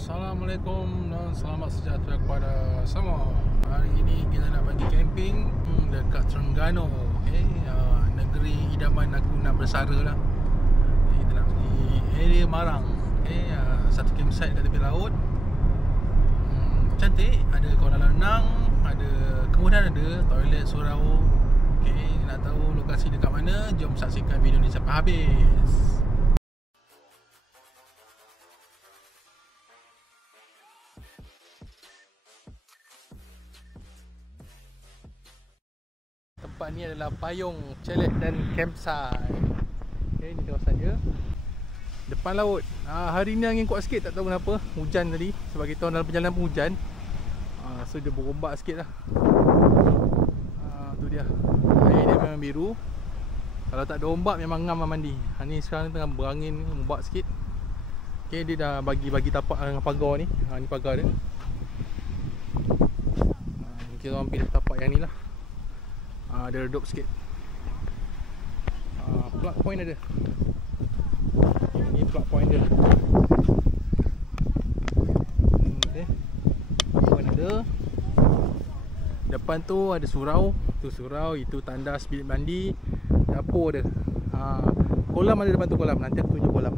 Assalamualaikum dan selamat sejahtera kepada semua. Hari ini kita nak pergi camping dekat Terengganu, negeri idaman aku nak bersara lah. Kita nak pergi area Marang, satu campsite kat tepi laut. Cantik, ada kolam renang, ada kemudian ada toilet surau. Nak tahu lokasi dekat mana? Jom saksikan video ni sampai habis. Tempat ni adalah Payung Chalet dan Campsite. Ni kawasan dia depan laut. Hari ni angin kuat sikit, tak tahu kenapa. Hujan tadi, sebab kita dalam perjalanan pun hujan. So dia berombak sikit lah. Tu dia. Air dia memang biru. Kalau tak ada ombak memang ngam mandi. Ni sekarang ni tengah berangin, ombak sikit. Dia dah bagi tapak dengan pagar ni. Ni pagar dia. Kita orang pilih tapak yang ni lah. Dia redup sikit. Plug point ada. Ini plug point dia. Plug point ada. Depan tu ada surau. Tu surau, itu tandas bilik mandi. Dapur dia. Kolam ada depan tu, kolam. Nanti aku tunjuk kolam.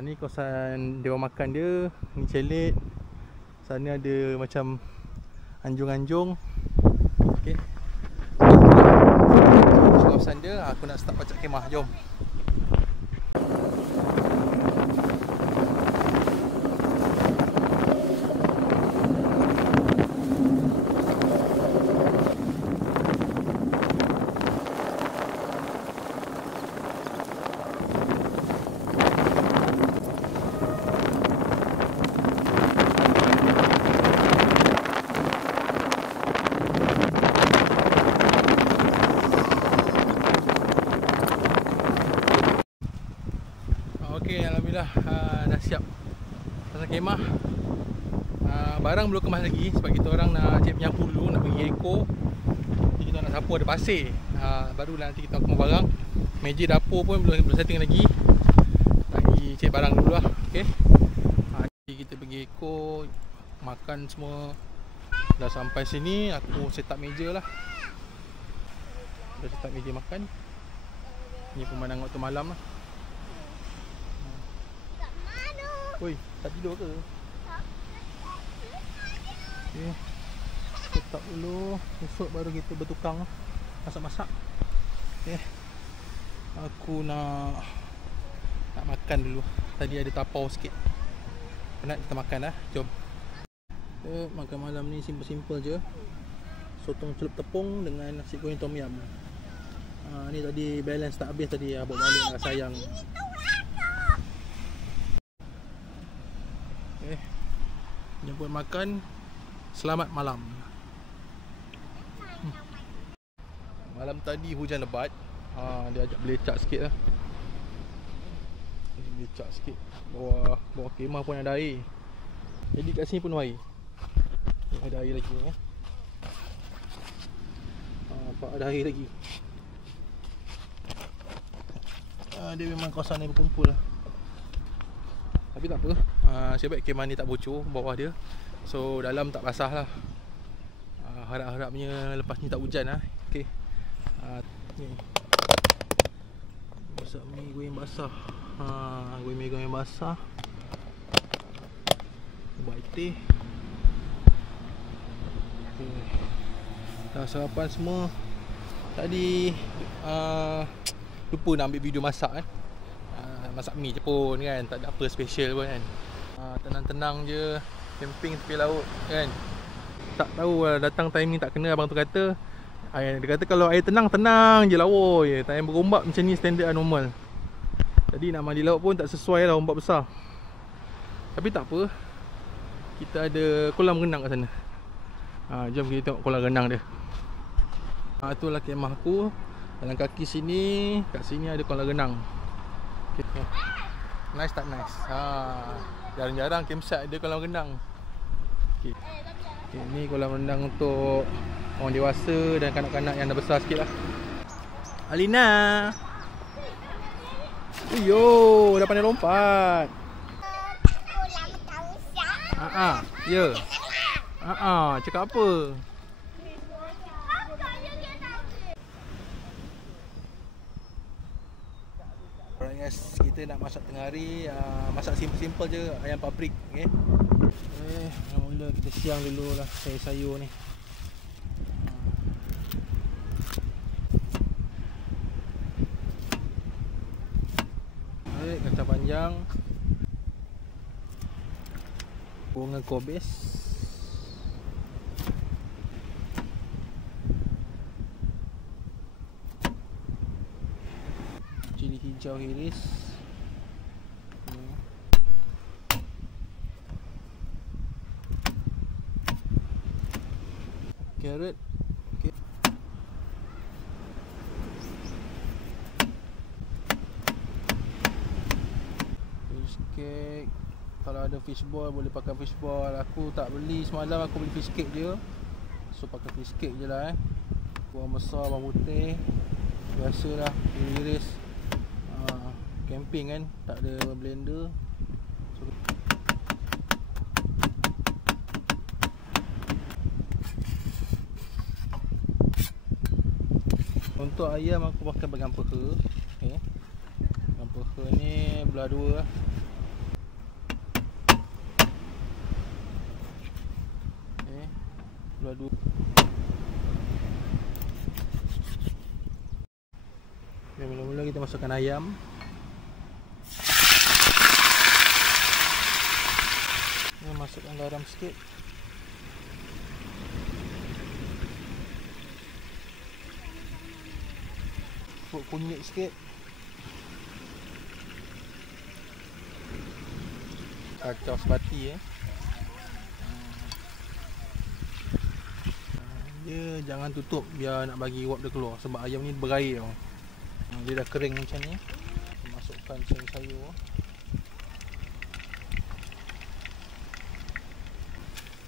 Ni kawasan dewan makan dia. Ni chalet. Sana ada macam anjung-anjung. Okey. Kawasan dia, aku nak start pacak kemah. Jom. Alhamdulillah, dah siap pasang kemah. Barang belum kemas lagi sebab kita orang nak cek penyapu dulu, nak pergi Eko. Jadi kita nak sapu ada pasir. Barulah nanti kita kemas barang. Meja dapur pun belum setting lagi. Lagi cek barang dulu lah. Okey. Nanti kita pergi Eko, makan semua. Dah sampai sini, aku set up meja lah. Dah set up meja makan. Ni pemandangan waktu malam lah. Oi, tak tidur ke? Tak. Okay. Tetap dulu. Esok baru kita bertukang masak-masak. Okay. Aku nak makan dulu. Tadi ada tapau sikit. Penat, kita makan lah. Jom. Makan malam ni simple-simple je. Sotong celup tepung dengan nasi goreng tom yum. Ni tadi balance tak habis tadi. Bawa balik lah, sayang. Jemput makan. Selamat malam. Malam tadi hujan lebat. Dia ajak belecak sikit lah. Belecak sikit. Bawah kemah pun ada air. Jadi kat sini pun air. Ada air lagi ni. Nampak ada air lagi. Dia memang kawasan ni berkumpul lah. Tapi tak apa. Nasib baik kemah ni tak bocor bawah dia. So dalam tak basah lah. Harap-harapnya lepas ni tak hujan lah. Okay. Ni masak mi goreng basah. Goreng basah. Buat teh. Okay. Dah sarapan semua. Tadi lupa nak ambil video masak kan. Masak mi je pun kan, tak ada apa special pun kan. Tenang-tenang je, camping tepi laut kan. Tak tahu lah, datang time ni tak kena abang tu kata. Dia kata kalau air tenang je lawa je. Time berombak macam ni standard normal. Jadi nak mandi laut pun tak sesuai lah, ombak besar. Tapi tak apa, kita ada kolam renang kat sana. Jom kita tengok kolam renang dia. Itulah kemah aku. Dalam kaki sini, kat sini ada kolam renang. Okay. Nice tak nice? Jarang-jarang campsite ada kolam renang. Okay. Ni kolam renang untuk orang dewasa dan kanak-kanak yang dah besar sikit lah. Alina. Yo, dah pandai lompat. Ya. Cakap apa? Alright guys, kita nak masak tengah hari. Masak simple-simple je, ayam paprik. Okay. Mula kita siang dulu lah sayur-sayur ni. Kacang panjang, bunga kobis, cili hijau iris, carrot, okay. Fish cake. Kalau ada fishball boleh pakai fishball. Aku tak beli semalam, aku beli fish cake je. So pakai fish cake je lah Bawang besar, bawang putih. Biasalah, iris. Camping kan, tak ada blender. So, untuk ayam aku pakai bagian peha. Okay. Bagian peha ni belah dua lah. Okay. Belah dua. Okay, mula-mula kita masukkan ayam. Okay, masukkan garam sikit. Kunyit sikit. Kacau sebati Dia jangan tutup biar nak bagi uap dia keluar. Sebab ayam ni berair tau. Dia dah kering macam ni. Masukkan sayur-sayur.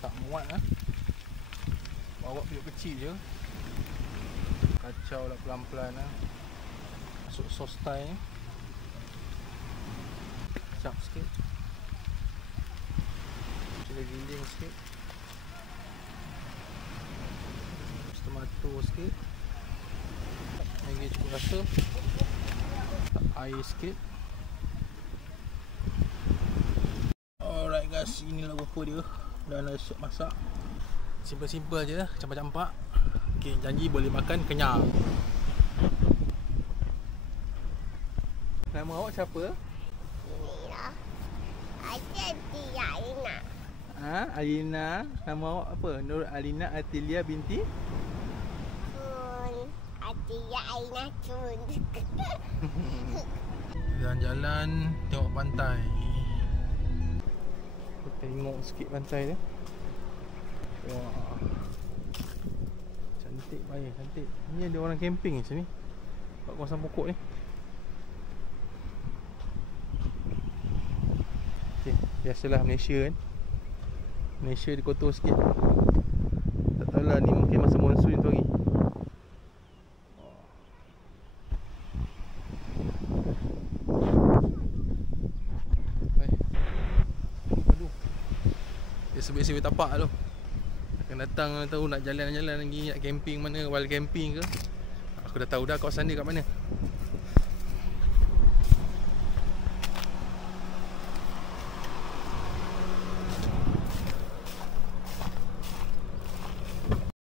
Tak muat bawa piuk kecil je. Kacau lah pelan-pelan Masuk sos Thai. Kacap sikit. Cili giling sikit. Tomato sikit. Lagi cukup rasa. Air sikit. Alright guys, inilah rupa dia. Dah nak siap masak. Simple-simple je, campak-campak. Okay, janji boleh makan kenyang. Nama awak siapa? Alina. Alina. Nama awak apa? Nur Alina Atilia binti? Atilia Alina Tun. Jalan-jalan tengok pantai. Aku tengok sikit pantai dia. Wah. Cantik bayar, cantik. Ni ada orang camping di sini. Kat kawasan pokok ni. Okay, biasalah Malaysia kan. Malaysia dikotor sikit. Tak tahulah ni mungkin masa monsun tu lagi. Dia sebik-sebik tapak tu. Akan datang tahu nak jalan-jalan lagi, nak camping mana, wild camping ke. Aku dah tahu dah kawasan dia kat mana.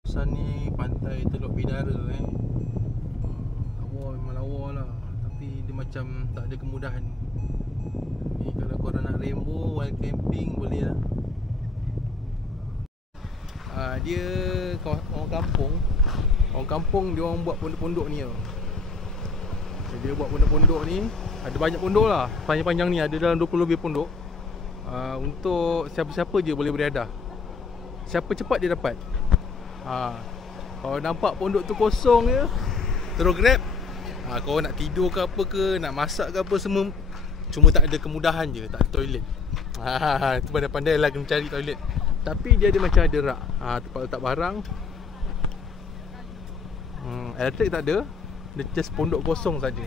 Kawasan ni pantai Teluk Bidara lawa memang lawa lah. Tapi dia macam tak ada kemudahan. Ni kalau korang nak rainbow, wild camping boleh lah. Dia orang kampung dia orang buat pondok-pondok ni tau. Dia buat pondok-pondok ni, ada banyak pondok lah. Panjang-panjang ni ada dalam 20 lebih pondok. Untuk siapa-siapa je boleh beriadah. Siapa cepat dia dapat. Kalau nampak pondok tu kosong je, terus grab. Kau nak tidur ke apa ke, nak masak ke apa semua, cuma tak ada kemudahan je, tak ada toilet. Tu pandai-pandai lah kena cari toilet. Tapi dia ada macam ada rak, tempat letak barang. Elektrik tak ada. Dia just pondok kosong saja.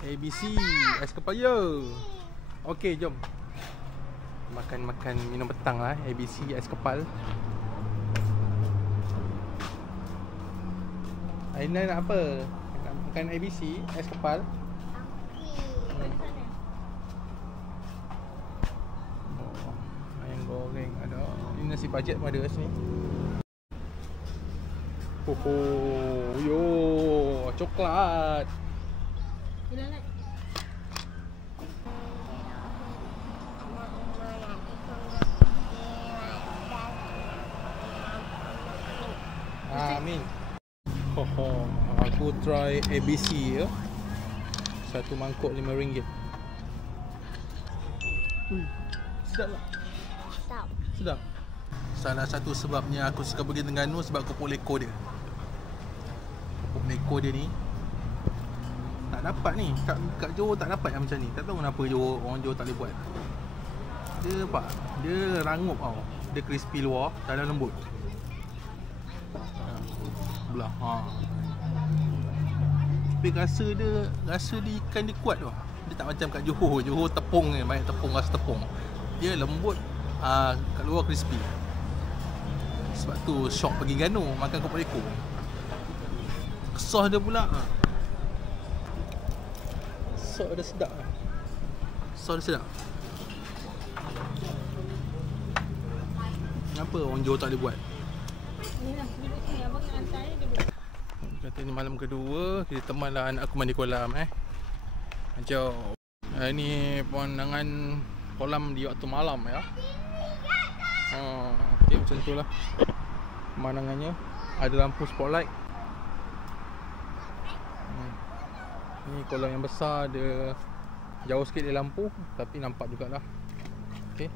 ABC ais kepaya. Okey, jom. Makan minum petang lah, ABC ais kepal. Aina nak apa? Nak makan ABC ais kepal. Ayam goreng ada. Ini nasi bajet pun ada kat sini. Yo, coklat. Amin. Aku try ABC ya. Satu mangkuk RM5. Sedap tak? Sedap. Sedap. Salah satu sebabnya aku suka pergi Terengganu sebab kopok leko dia. Kopok leko dia ni tak dapat ni. Kat Johor tak dapat yang macam ni. Tak tahu kenapa orang Johor tak boleh buat. Dia apa? Dia rangup tau. Dia crispy luar, dalam lembut. Belah. Tapi rasa dia ikan dia kuat tu. Dia tak macam kat Johor. Johor tepung ni, banyak tepung, rasa tepung. Dia lembut, kat luar crispy. Sebab tu shock pergi Terengganu makan kopok leko. Sos dia pula. Sos dia sedap. Sos dia sedap. Kenapa orang Johor tak boleh buat? Kata ni malam kedua, kita temanlah anak aku mandi kolam Jom. Ini pemandangan kolam di waktu malam ya. Okay, macam tu lah pemandangannya. Ada lampu spotlight. Ni kolam yang besar, ada jauh sikit dia lampu, tapi nampak jugalah. Okay.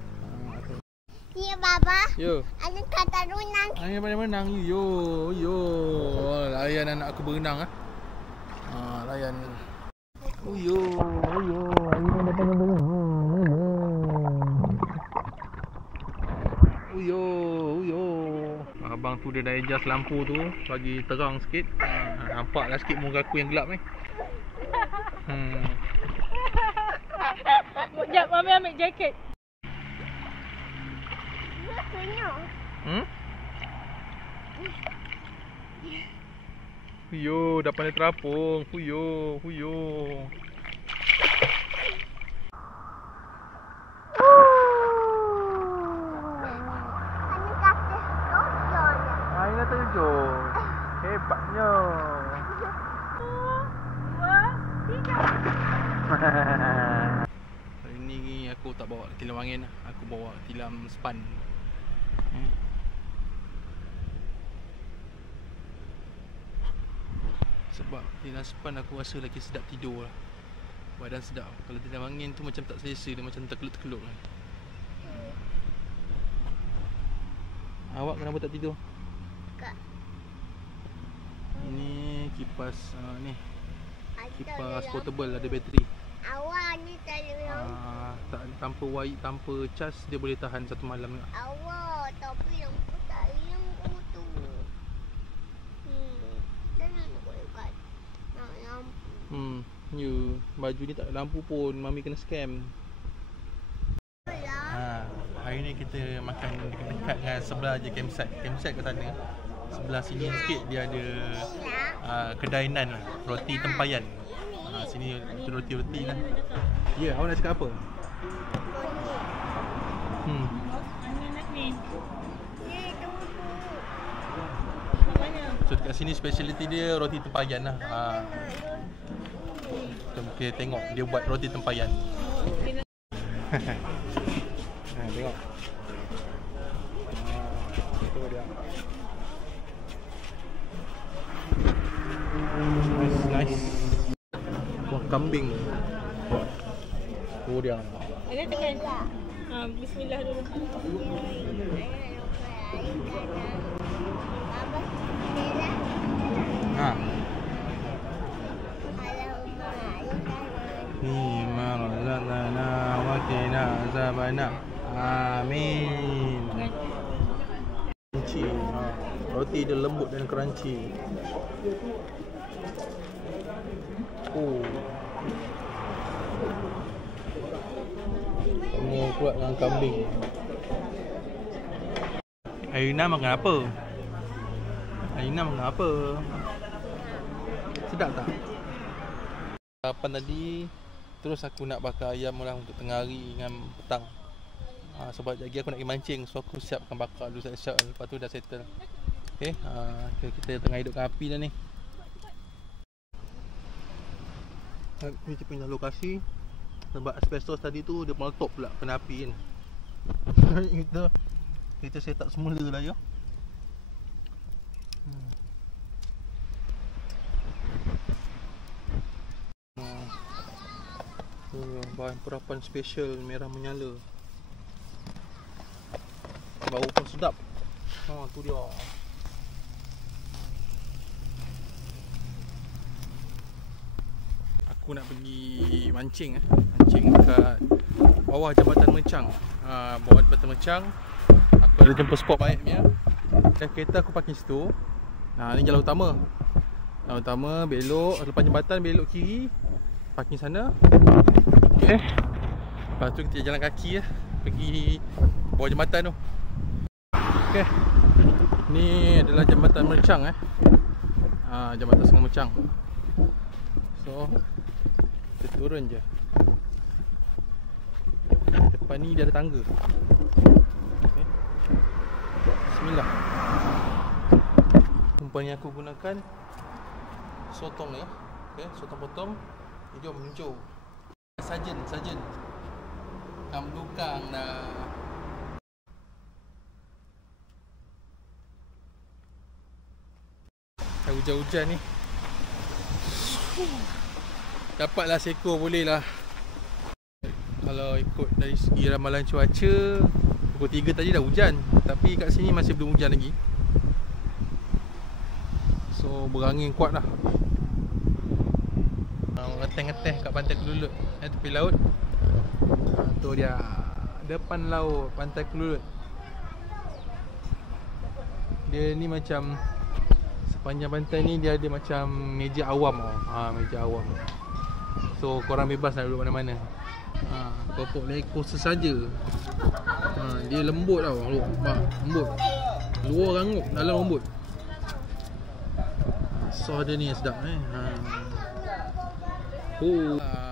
Ya, Baba. Yo. Ada kata renang. Ayah pandai berenang. Yo. Layan anak aku berenang layan. Yo. Ayah pandai berenang. Yo. Abang tu dia dah adjust lampu tu bagi terang sikit. Nampaklah sikit muka aku yang gelap ni. Sekejap, Mami ambil jaket. Huyo, dah pandai terapung. Huyo. Aina terjun. Hebatnya. 2, 3. Hari ni aku tak bawa tilam angin. Aku bawa tilam span. Sebab tilam span aku rasa lagi sedap tidur lah. Badan sedap. Kalau tilam angin tu macam tak selesa, dia macam terkelup-kelup kan. Awak kenapa tak tidur? Ini kipas ni. Kipas portable, ada bateri. Awak ni tak ada Tanpa tanpa cas dia boleh tahan satu malam ni. awak, tapi yang tak yang tu. Jangan nak buat nak lampu. Baju ni tak ada lampu pun, mami kena scam. Hari ni kita makan dekat dengan sebelah je campsite. Campsite kat sana. Sebelah sini sikit dia ada kedai nan lah, roti tempayan. Sini roti-roti lah. Ya, awak nak cakap apa? So dekat sini speciality dia roti tempayan lah. Kita tengok dia buat roti tempayan. Tengok. Itu dia. Nice. Kuah kambing. Oh dia. Ada tekan. Bismillah dulu. Ni marzaqna wa qina azabana. Amin. Crunchy. Roti dia lembut dan crunchy. pula dengan kambing. Aina makan apa? Aina makan apa? Sedap tak? Sarapan tadi. Terus aku nak bakar ayam lah untuk tengah hari dengan petang. Sebab lagi aku nak pergi mancing. So aku siapkan bakar dulu siap-siap. Lepas tu dah settle. Okay, kita tengah hidupkan api dah ni. Ni kita punya lokasi. Sebab asbestos tadi tu dia meletup pula kena api kan. Kita set up semula lah ya. Bahan perapan special merah menyala. Bau pun sedap. Tu dia. Aku nak pergi mancing mancing dekat bawah Jambatan Mencang. Bawah Jambatan Mencang. Aku ada jumpa spot baik punya. Dan kereta aku parking situ. Ni jalan utama. Jalan utama belok lepas jambatan belok kiri. Parking sana. Okay. Lepas tu kita jalan kaki pergi bawah jambatan tu. Okay. Ni adalah Jambatan Mencang Jambatan Sungai Mencang. So kita turun je. Depan ni dia ada tangga. Okay. Bismillah. Umpan yang aku gunakan sotong ni. Okay, sotong potong. Jom menuju. Sajen belukang dah. Hujan-hujan ni. Dapatlah seekor boleh lah. Kalau ikut dari segi ramalan cuaca, pukul 3 tadi dah hujan. Tapi kat sini masih belum hujan lagi. So berangin kuat lah. Ngeteh-ngeteh kat pantai Kelulut, tepi laut. Tu dia depan laut pantai Kelulut. Dia ni macam sepanjang pantai ni dia ada macam meja awam meja awam. So korang bebas nak duduk mana-mana. Pokok leko sesaja. Dia lembut tau. Lembut. Luar rangup, dalam lembut. So dia ni sedap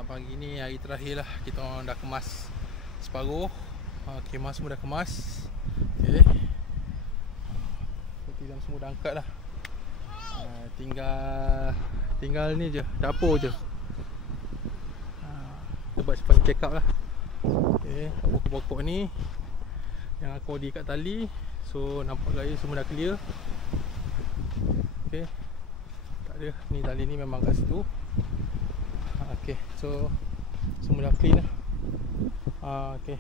pagi ni hari terakhir lah. Kita orang dah kemas separuh. Kemah semua dah kemas. Okay. Tilam semua dah angkat dah. Tinggal ni je, dapur je. Kita buat sepanjang check up lah. Okay, pokok-pokok ni yang aku di kat tali. So nampak gaya semua dah clear. Okay, tak ada. Ni tali ni memang kat situ. Okay, so semua dah clean lah. Okay.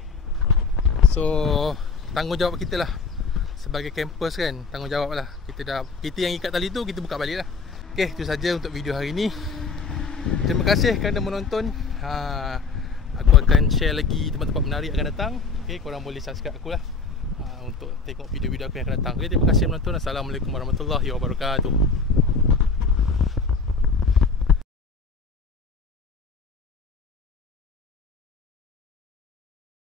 So tanggungjawab kita lah sebagai campers kan, tanggungjawab lah. Kita yang ikat tali tu kita buka balik lah. Okay, itu saja untuk video hari ni. Terima kasih kerana menonton. Aku akan share lagi tempat-tempat menarik akan datang. Okay, korang boleh subscribe aku lah untuk tengok video-video aku yang akan datang. Okay, terima kasih menonton. Assalamualaikum warahmatullahi wabarakatuh.